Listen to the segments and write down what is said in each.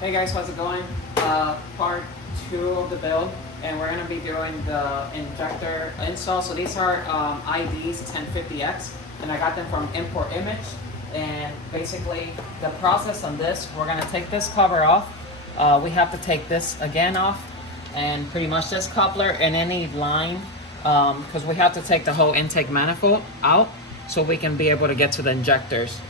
Hey guys, how's it going? Part 2 of the build, and we're going to be doing the injector install. So these are IDs 1050X, and I got them from Import Image. And basically the process on this, we're going to take this cover off. We have to take this again off, and pretty much this coupler and any line, because we have to take the whole intake manifold out so we can be able to get to the injectors.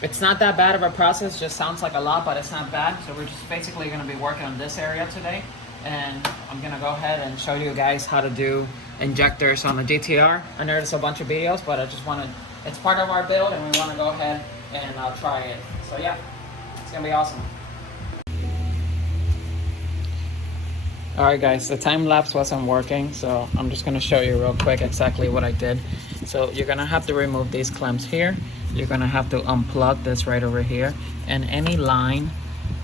It's not that bad of a process, just sounds like a lot, but it's not bad. So we're just basically going to be working on this area today, and I'm going to go ahead and show you guys how to do injectors on the GTR. I know there's a bunch of videos, but I just wanted, it's part of our build and we want to go ahead and try it. So yeah, it's going to be awesome. Alright guys, the time lapse wasn't working, so I'm just going to show you real quick exactly what I did. So you're going to have to remove these clamps here. You're going to have to unplug this right over here. And any line,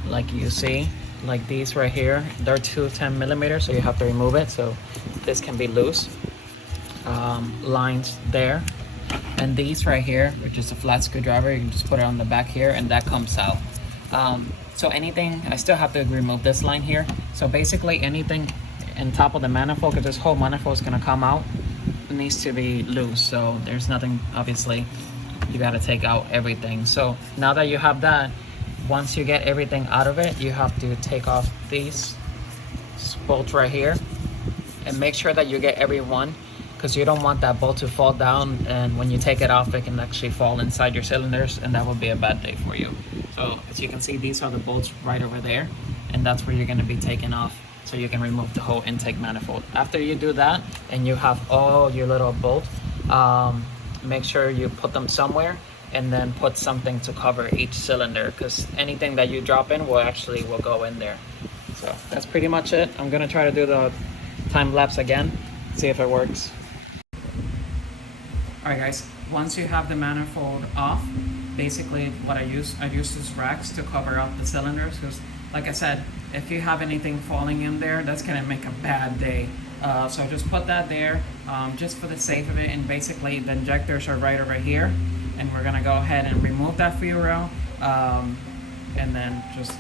like you see, like these right here, they're 210 millimeters, so you have to remove it. So this can be loose. Lines there. And these right here, which is a flat screwdriver, you can just put it on the back here and that comes out. So anything, I still have to remove this line here. So basically anything on top of the manifold, because this whole manifold is going to come out, it needs to be loose. So there's nothing, obviously, you got to take out everything. So now that you have that, once you get everything out of it, you have to take off these bolts right here and make sure that you get every one, because you don't want that bolt to fall down, and when you take it off it can actually fall inside your cylinders, and that would be a bad day for you. So as you can see, these are the bolts right over there, and that's where you're going to be taking off so you can remove the whole intake manifold. After you do that and you have all your little bolts, make sure you put them somewhere and then put something to cover each cylinder, because anything that you drop in will go in there. So that's pretty much it. I'm going to try to do the time lapse again, see if it works. Alright guys, once you have the manifold off, basically what I use these racks to cover up the cylinders, because like I said, if you have anything falling in there, that's going to make a bad day. So just put that there, just for the sake of it, and basically the injectors are right over here, and we're going to go ahead and remove that fuel rail, and then just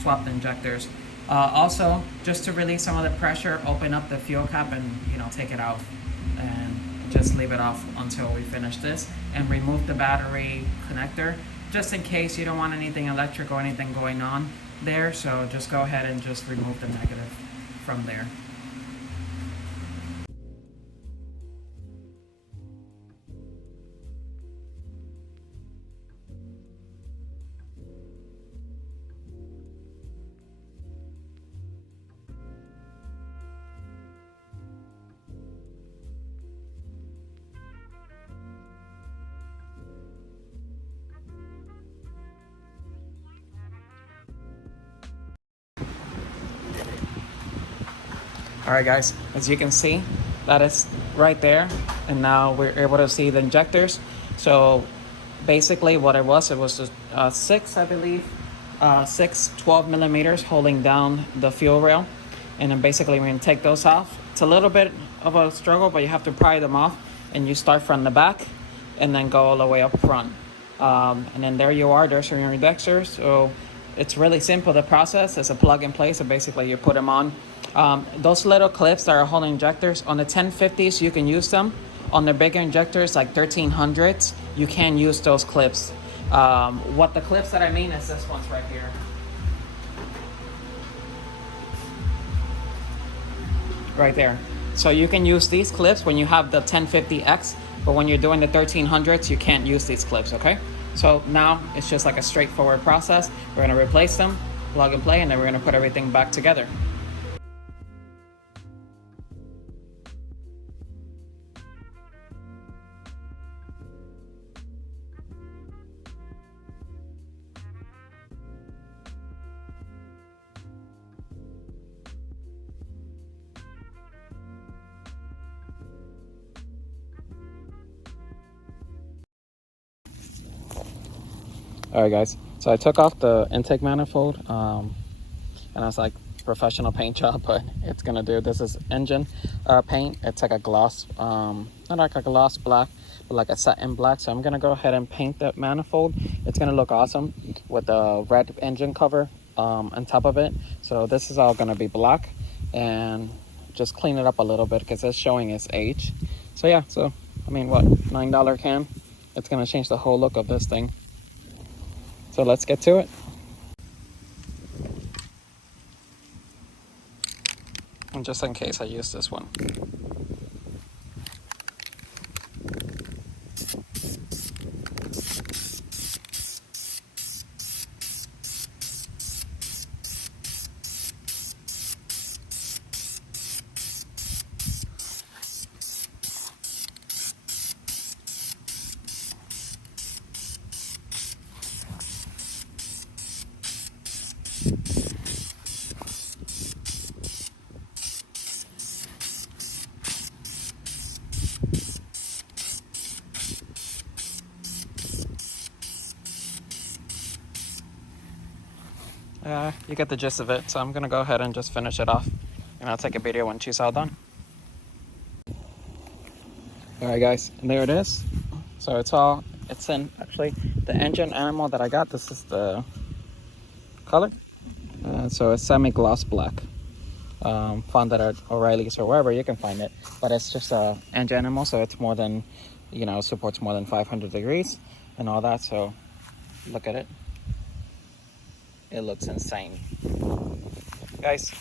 swap the injectors. Also, just to release some of the pressure, open up the fuel cap and take it out, and just leave it off until we finish this, and remove the battery connector just in case you don't want anything electric or anything going on there. So just go ahead and just remove the negative from there. Alright guys, as you can see, that is right there, and now we're able to see the injectors. So basically what it was 6, I believe, 12 millimeters holding down the fuel rail, and then basically we're going to take those off. It's a little bit of a struggle, but you have to pry them off, and you start from the back and then go all the way up front, and then there you are, there's your injectors. So it's really simple. The process is a plug and play, so basically you put them on. Those little clips that are holding injectors, on the 1050s you can use them. On the bigger injectors like 1300s, you can use those clips. What the clips that I mean is this one's right here. Right there. So you can use these clips when you have the 1050X, but when you're doing the 1300s, you can't use these clips, okay? So now it's just like a straightforward process. We're going to replace them, plug and play, and then we're going to put everything back together. Alright guys, so I took off the intake manifold, and I was like, professional paint job, but it's gonna do. This is engine paint. It's like a gloss, not like a gloss black, but like a satin black. So I'm gonna go ahead and paint that manifold. It's gonna look awesome with the red engine cover on top of it. So this is all gonna be black, and just clean it up a little bit because it's showing its age. So yeah, so I mean, what, $9 can? It's gonna change the whole look of this thing. So let's get to it. And just in case I use this one. You get the gist of it, so I'm gonna go ahead and just finish it off, and I'll take a video when she's all done. Alright guys, and there it is. So it's in, actually, the engine animal that I got, this is the color. So it's semi-gloss black. Found that at O'Reilly's or wherever you can find it, but it's just a engine animal, so it's more than, you know, supports more than 500 degrees and all that. So look at it. It looks insane. Guys,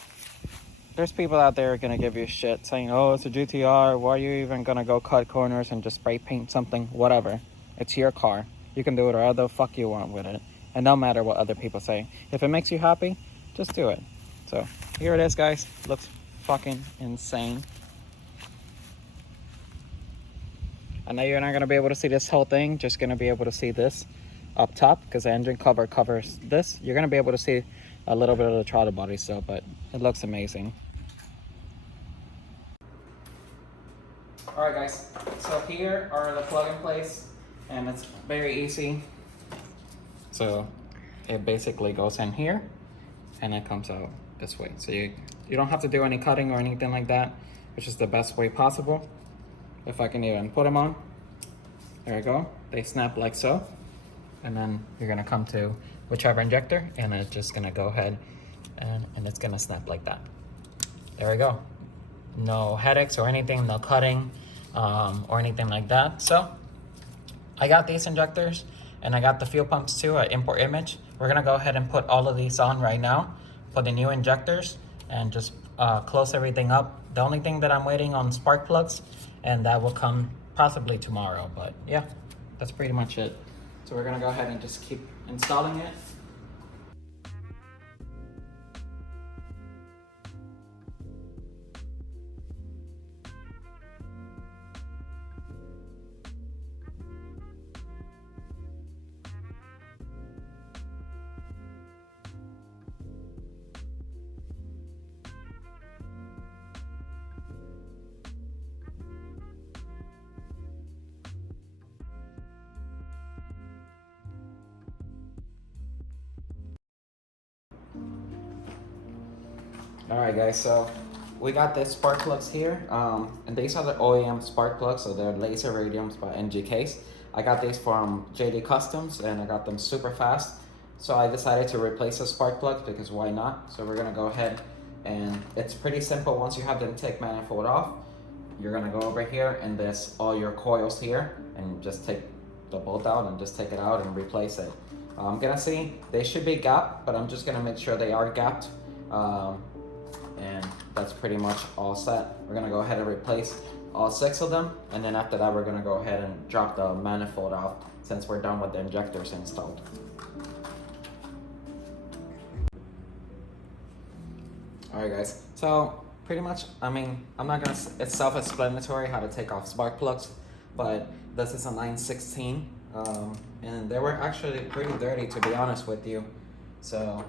there's people out there gonna give you shit saying, oh, it's a GTR, why are you even gonna go cut corners and just spray paint something? Whatever, it's your car. You can do whatever the fuck you want with it, and no matter what other people say. If it makes you happy, just do it. So here it is, guys. Looks fucking insane. I know you're not gonna be able to see this whole thing, just gonna be able to see this up top because the engine cover covers this. You're gonna be able to see a little bit of the throttle body still, but it looks amazing. All right, guys. So here are the plug and plays, and it's very easy. So it basically goes in here, and it comes out this way. So you don't have to do any cutting or anything like that, which is the best way possible. If I can even put them on, there you go. They snap like so, and then you're gonna come to whichever injector, and it's just gonna go ahead and it's gonna snap like that. There we go. No headaches or anything, no cutting or anything like that. So I got these injectors, and I got the fuel pumps too at Import Image. We're gonna go ahead and put all of these on right now, put the new injectors, and just close everything up. The only thing that I'm waiting on spark plugs, and that will come possibly tomorrow, but yeah, that's pretty much it. So we're gonna go ahead and just keep installing it. All right, guys, so we got the spark plugs here, and these are the OEM spark plugs, so they're laser radiums by NGKs. I got these from JD Customs, and I got them super fast. So I decided to replace the spark plugs because why not? So we're gonna go ahead, and it's pretty simple. Once you have the intake manifold off, you're gonna go over here, and there's all your coils here, and just take the bolt out and just take it out and replace it. I'm gonna see, they should be gapped, but I'm just gonna make sure they are gapped. And that's pretty much all set. We're gonna go ahead and replace all 6 of them, and then after that we're gonna go ahead and drop the manifold off since we're done with the injectors installed. Alright guys, so pretty much, I mean, I'm not gonna, it's self-explanatory how to take off spark plugs, but this is a 916, and they were actually pretty dirty, to be honest with you. So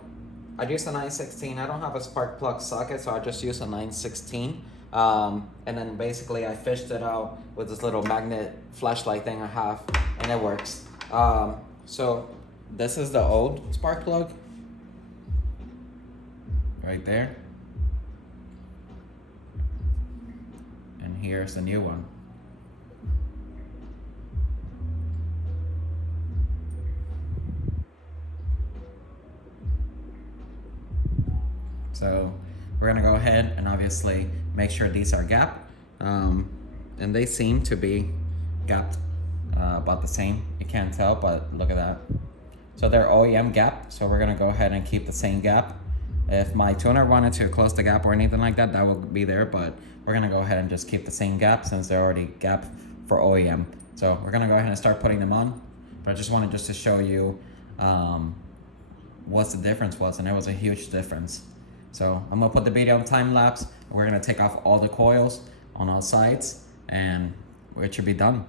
I use a 916. I don't have a spark plug socket, so I just use a 916. And then basically I fished it out with this little magnet flashlight thing I have, and it works. So this is the old spark plug right there. And here's the new one. So we're gonna go ahead and obviously make sure these are gapped. And they seem to be gapped about the same. You can't tell, but look at that. So they're OEM gap, so we're gonna go ahead and keep the same gap. If my tuner wanted to close the gap or anything like that, that will be there, but we're gonna go ahead and just keep the same gap since they're already gap for OEM. So we're gonna go ahead and start putting them on, but I just wanted to show you what the difference was, and it was a huge difference. So I'm gonna put the video on time lapse. We're gonna take off all the coils on all sides, and it should be done.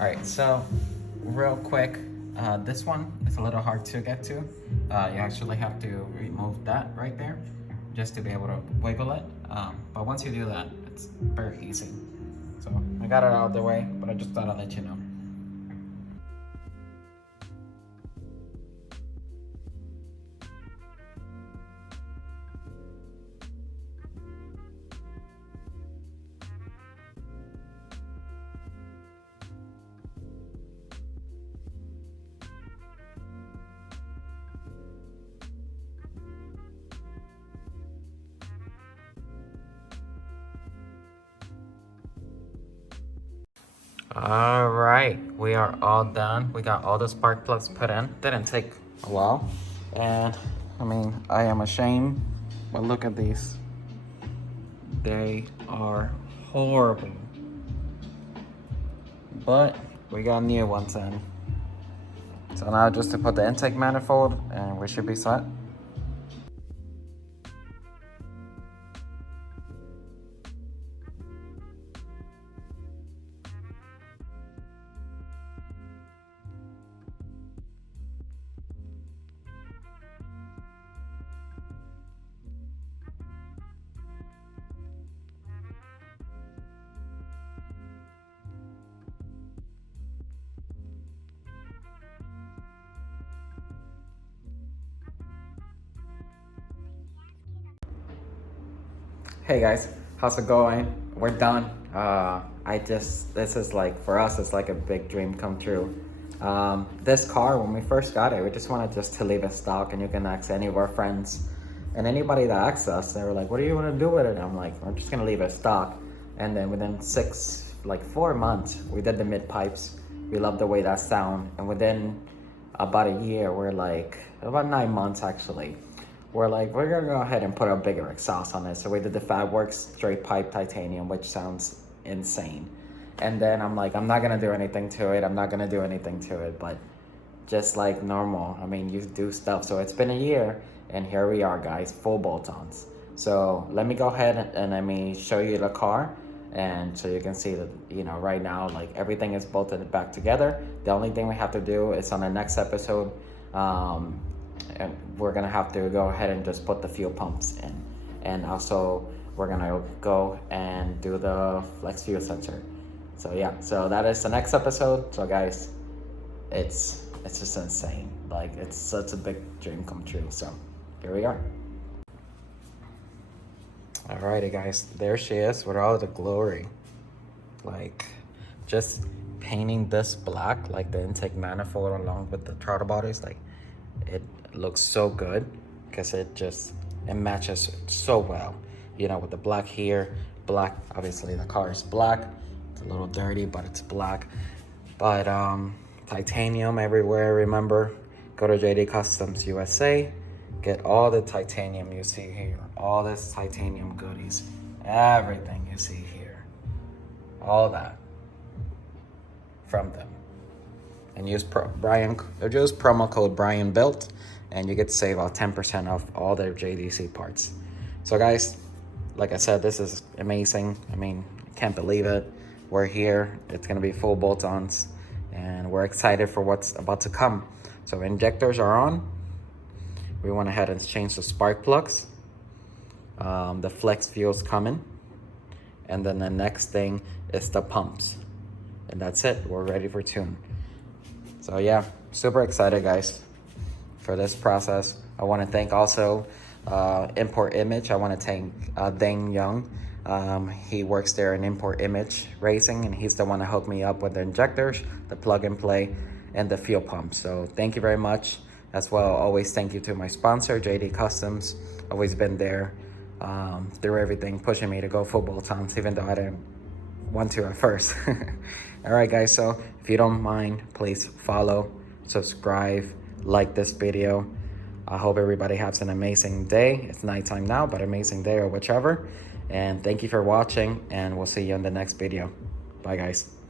All right, so real quick, this one is a little hard to get to. You actually have to remove that right there just to be able to wiggle it. But once you do that, it's very easy. So I got it out of the way, but I just thought I'd let you know. All right, we are all done. We got all the spark plugs put in. Didn't take a while. And I mean, I am ashamed, but look at these. They are horrible. But we got new ones in. So now just to put the intake manifold and we should be set. Hey guys, how's it going? We're done. This is like, for us, it's like a big dream come true. This car, when we first got it, we just wanted just to leave it stock, and you can ask any of our friends. And anybody that asks us, they were like, what do you want to do with it? I'm like, we're just gonna leave it stock. And then within 4 months, we did the mid pipes. We loved the way that sound. And within about a year, about 9 months actually, we're gonna go ahead and put a bigger exhaust on it. So we did the Fabworks straight pipe titanium, which sounds insane. And then I'm like, I'm not gonna do anything to it, but just like normal, I mean, you do stuff. So it's been a year, and here we are, guys, full bolt-ons. So let me go ahead and let me show you the car, and so you can see that, you know, right now, like, everything is bolted back together. The only thing we have to do is on the next episode, and we're gonna have to go ahead and just put the fuel pumps in, and also we're gonna go and do the flex fuel sensor. So yeah, so that is the next episode. So guys, it's just insane. Like, it's such a big dream come true. So here we are. Alrighty guys, there she is with all the glory. Like, just painting this black, like the intake manifold along with the throttle bodies, like, it looks so good because it matches so well, you know, with the black here, black, obviously the car is black. It's a little dirty, but it's black. But titanium everywhere. Remember, go to JD Customs USA, get all the titanium you see here, all this titanium goodies, everything you see here, all that from them. And use promo code BrianBuilt, and you get to save out 10% off all their JDC parts. So guys, like I said, this is amazing. I mean, I can't believe it. We're here. It's gonna be full bolt-ons. and we're excited for what's about to come. So injectors are on. We went ahead and changed the spark plugs. The flex fuel's coming. And then the next thing is the pumps. And that's it, we're ready for tune. So yeah, super excited guys for this process. I wanna thank also Import Image. I wanna thank Dane Young. He works there in Import Image Racing, and he's the one that hooked me up with the injectors, the plug and play, and the fuel pump. So thank you very much. As well, always thank you to my sponsor, JD Customs. Always been there through everything, pushing me to go football towns, even though I didn't want to at first. All right, guys, so if you don't mind, please follow, subscribe, like this video. I hope everybody has an amazing day. It's nighttime now, but amazing day or whichever. And thank you for watching, and we'll see you in the next video. Bye, guys.